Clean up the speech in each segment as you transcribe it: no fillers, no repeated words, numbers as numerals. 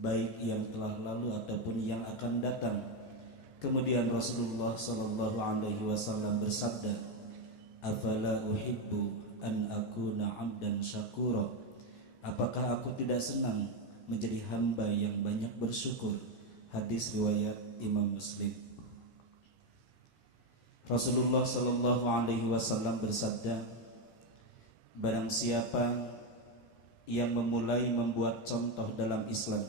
baik yang telah lalu ataupun yang akan datang. Kemudian Rasulullah sallallahu alaihi wasallam bersabda, "Afala uhibbu an akuna 'abdan syakura?" Apakah aku tidak senang menjadi hamba yang banyak bersyukur? Hadis riwayat Imam Muslim. Rasulullah sallallahu alaihi wasallam bersabda, barang siapa yang memulai membuat contoh dalam Islam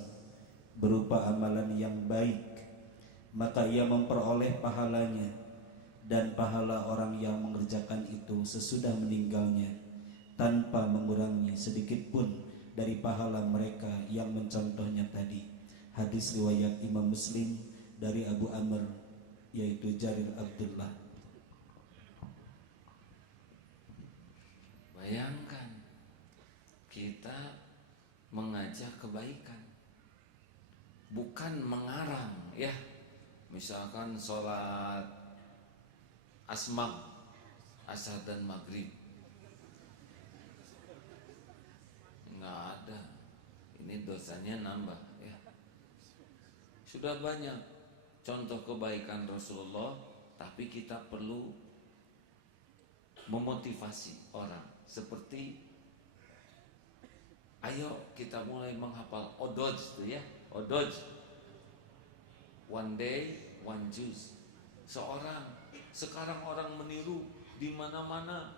berupa amalan yang baik, maka ia memperoleh pahalanya dan pahala orang yang mengerjakan itu sesudah meninggalnya, tanpa mengurangi sedikit pun dari pahala mereka yang mencontohnya tadi. Hadis riwayat Imam Muslim dari Abu Amr, yaitu Jarir Abdullah. Bayangkan kita mengajak kebaikan, bukan mengarang, ya. Misalkan sholat asmag, asar dan maghrib, nggak ada, ini dosanya nambah, ya. Sudah banyak contoh kebaikan Rasulullah, tapi kita perlu memotivasi orang. Seperti ayo kita mulai menghafal odoj itu, ya, odoj, one day one juice. Sekarang orang meniru di mana-mana,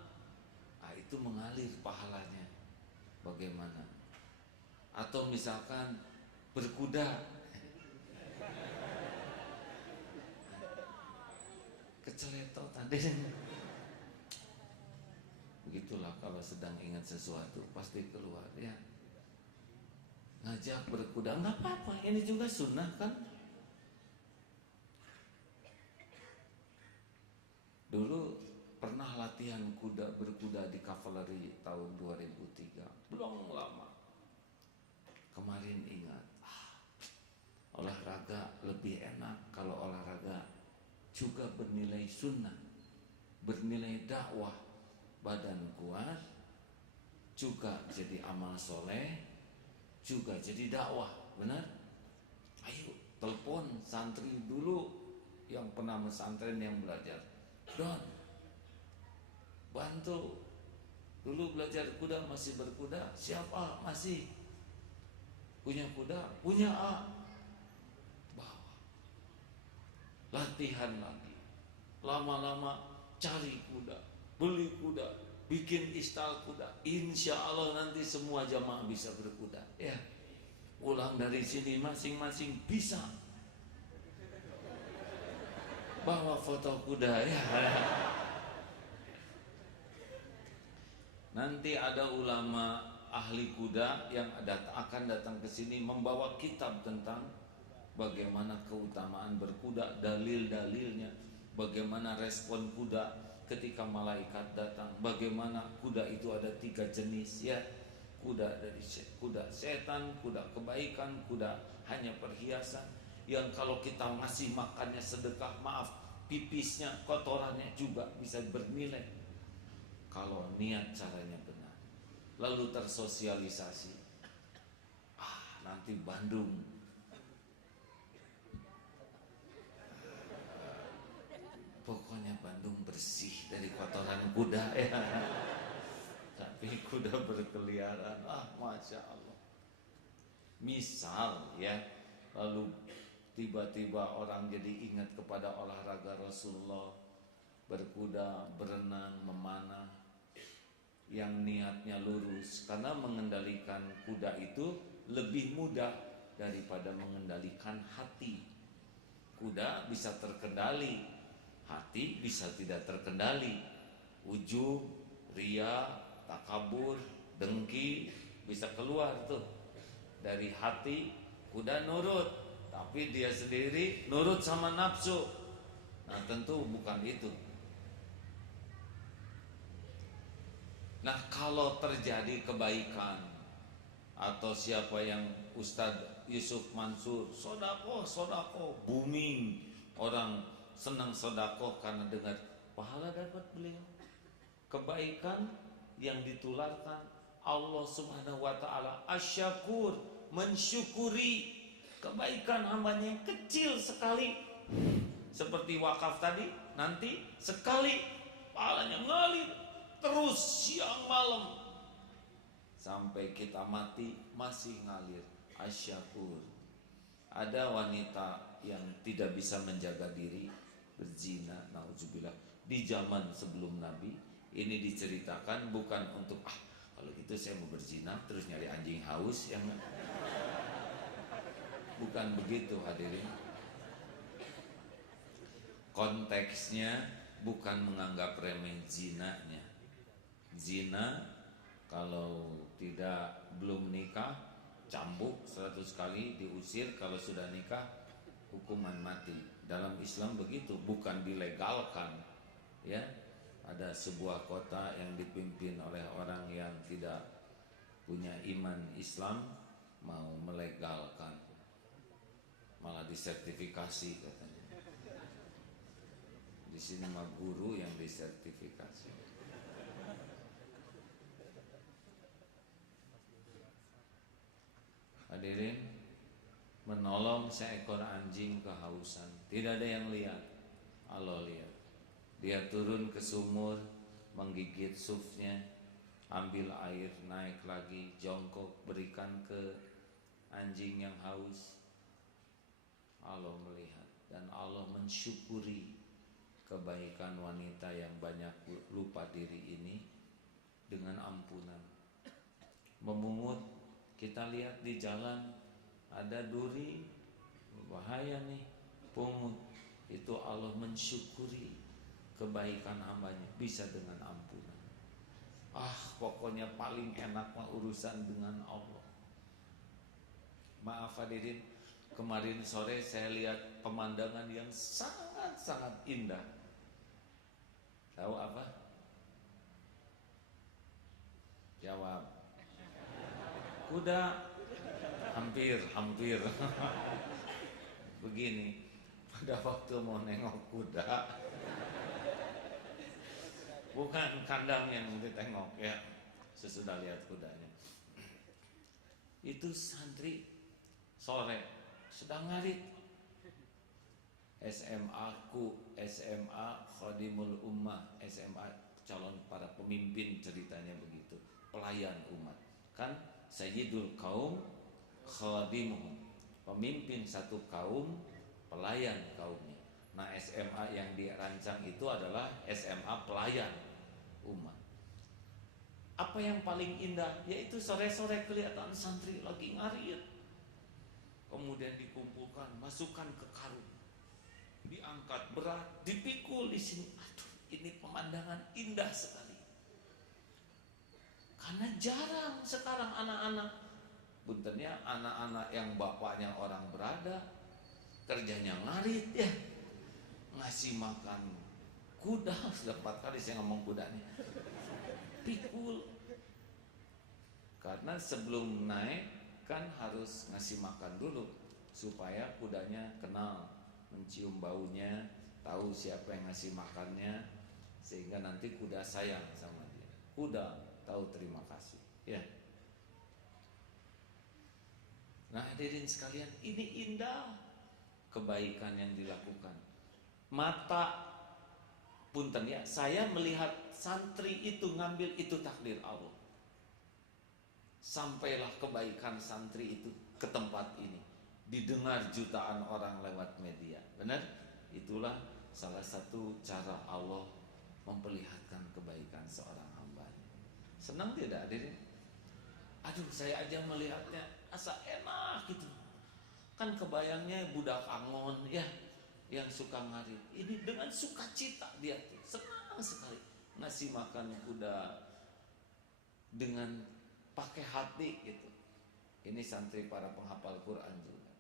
itu mengalir pahalanya. Bagaimana? Atau misalkan berkuda, keceletot tadi. Begitulah kalau sedang ingat sesuatu pasti keluar, ya. Ngajak berkuda nggak apa-apa, ini juga sunnah kan. Dulu pernah latihan berkuda di kavaleri tahun 2003, belum lama. Kemarin ingat, olahraga lebih enak kalau olahraga juga bernilai sunnah, bernilai dakwah. Badan kuat, juga jadi amal soleh, juga jadi dakwah. Benar? Ayo telepon santri dulu yang pernah pesantren yang belajar, Don, bantu. Dulu belajar kuda, masih berkuda, siapa masih punya kuda, punya bawa, latihan lagi. Lama-lama cari kuda, beli kuda, bikin istal kuda. Insya Allah nanti semua jamaah bisa berkuda, ya. Pulang dari sini masing-masing bisa bawa foto kuda, ya. Nanti ada ulama ahli kuda yang akan datang ke sini membawa kitab tentang bagaimana keutamaan berkuda, dalil-dalilnya, bagaimana respon kuda ketika malaikat datang, bagaimana kuda itu ada 3 jenis, ya. Kuda dari kuda setan, kuda kebaikan, kuda hanya perhiasan, yang kalau kita ngasih makannya sedekah, maaf, pipisnya, kotorannya juga bisa bernilai kalau niat caranya benar, lalu tersosialisasi. Nanti Bandung pokoknya Bandung bersih dari kotoran kuda, ya. Tapi kuda berkeliaran, Masya Allah. Misal, ya, lalu tiba-tiba orang jadi ingat kepada olahraga Rasulullah, berkuda, berenang, memanah, yang niatnya lurus. Karena mengendalikan kuda itu lebih mudah daripada mengendalikan hati. Kuda bisa terkendali, hati bisa tidak terkendali. Ujub, ria, takabur, dengki bisa keluar tuh dari hati. Kuda nurut, tapi dia sendiri nurut sama nafsu. Nah, tentu bukan itu. Nah, kalau terjadi kebaikan, atau siapa yang Ustadz Yusuf Mansur sodako booming, orang senang sodako karena dengar pahala dapat beliau, kebaikan yang ditularkan. Allah Subhanahu wa ta'ala asyakur, mensyukuri kebaikan hambanya yang kecil sekali, seperti wakaf tadi, nanti sekali pahalanya ngalir terus siang malam sampai kita mati masih ngalir. Asyakur. Ada wanita yang tidak bisa menjaga diri, berzina, nauzubillah, di zaman sebelum Nabi. Ini diceritakan bukan untuk kalau gitu saya mau berzina terus nyari anjing haus, yang bukan begitu hadirin. Konteksnya bukan menganggap remeh zinanya. Zina kalau belum nikah cambuk 100 kali, diusir. Kalau sudah nikah hukuman mati. Dalam Islam begitu, bukan dilegalkan. Ya, ada sebuah kota yang dipimpin oleh orang yang tidak punya iman Islam, mau melegalkan, malah disertifikasi katanya. Di sini mah guru yang disertifikasi. Hadirin, menolong seekor anjing kehausan, tidak ada yang lihat, Allah lihat. Dia turun ke sumur, menggigit sufnya, ambil air, naik lagi, jongkok, berikan ke anjing yang haus. Allah melihat dan Allah mensyukuri kebaikan wanita yang banyak lupa diri ini dengan ampunan. Memungut, kita lihat di jalan ada duri, bahaya nih, pungut. Itu Allah mensyukuri kebaikan hambanya, bisa dengan ampunan. Pokoknya paling enak mah urusan dengan Allah. Maaf hadirin, kemarin sore saya lihat pemandangan yang sangat-sangat indah. Tahu apa? Jawab. Kuda. Hampir. Begini, pada waktu mau nengok kuda, bukan kandang yang ditengok ya, sesudah lihat kudanya, itu santri sore sedang ngarit. SMA Khadimul Ummah, SMA calon para pemimpin, ceritanya begitu, pelayan umat. Kan Sayyidul Kaum Khadimuhum, pemimpin satu kaum, pelayan kaumnya. Nah, SMA yang dirancang itu adalah SMA pelayan umat. Apa yang paling indah? Yaitu sore-sore kelihatan santri lagi ngarit, kemudian dikumpulkan, masukkan ke karung, diangkat berat, dipikul di sini. Aduh, ini pemandangan indah sekali. Karena jarang sekarang anak-anak, buntennya anak-anak yang bapaknya orang berada, kerjanya ngarit ya, ngasih makan kuda. Sudah 4 kali saya ngomong kudanya, pikul. Karena sebelum naik kan harus ngasih makan dulu, supaya kudanya kenal, mencium baunya, tahu siapa yang ngasih makannya, sehingga nanti kuda sayang sama dia. Kuda tahu terima kasih ya. Nah hadirin sekalian, ini indah kebaikan yang dilakukan. Mata punten ya, saya melihat santri itu ngambil, itu takdir Allah. Sampailah kebaikan santri itu ke tempat ini, didengar jutaan orang lewat media. Benar? Itulah salah satu cara Allah memperlihatkan kebaikan seorang hambanya. Senang tidak hadirin? Aduh, saya aja melihatnya asa enak gitu. Kan kebayangnya budak angon ya, yang suka ngarit. Ini dengan sukacita dia tuh, senang sekali ngasih makan kuda dengan pakai hati gitu. Ini santri para penghafal Quran juga.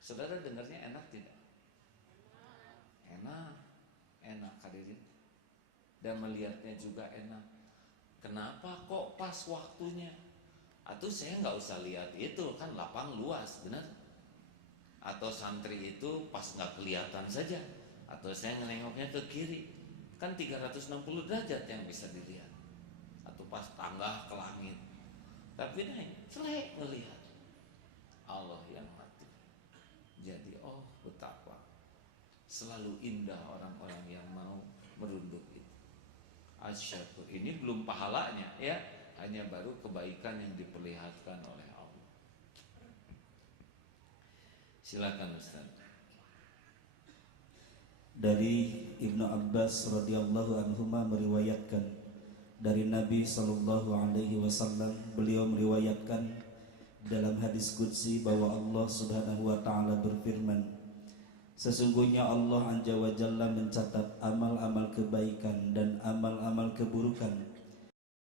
Saudara dengarnya enak tidak? Enak hadirin. Dan melihatnya juga enak. Kenapa kok pas waktunya? Atau saya nggak usah lihat itu, kan lapang luas, benar? Atau santri itu pas nggak kelihatan saja, atau saya nengoknya ke kiri, kan 360 derajat yang bisa dilihat. Atau pas tangga ke langit, tapi naik selek ngelihat Allah yang mati. Jadi betapa selalu indah orang-orang yang mau merunduk itu. Asyakur ini belum pahalanya ya, hanya baru kebaikan yang diperlihatkan oleh Allah. Silakan Ustaz. Dari Ibnu Abbas radhiyallahu anhuma meriwayatkan dari Nabi sallallahu alaihi wasallam, beliau meriwayatkan dalam hadis qudsi bahwa Allah Subhanahu wa taala berfirman, sesungguhnya Allah Azza wa Jalla mencatat amal-amal kebaikan dan amal-amal keburukan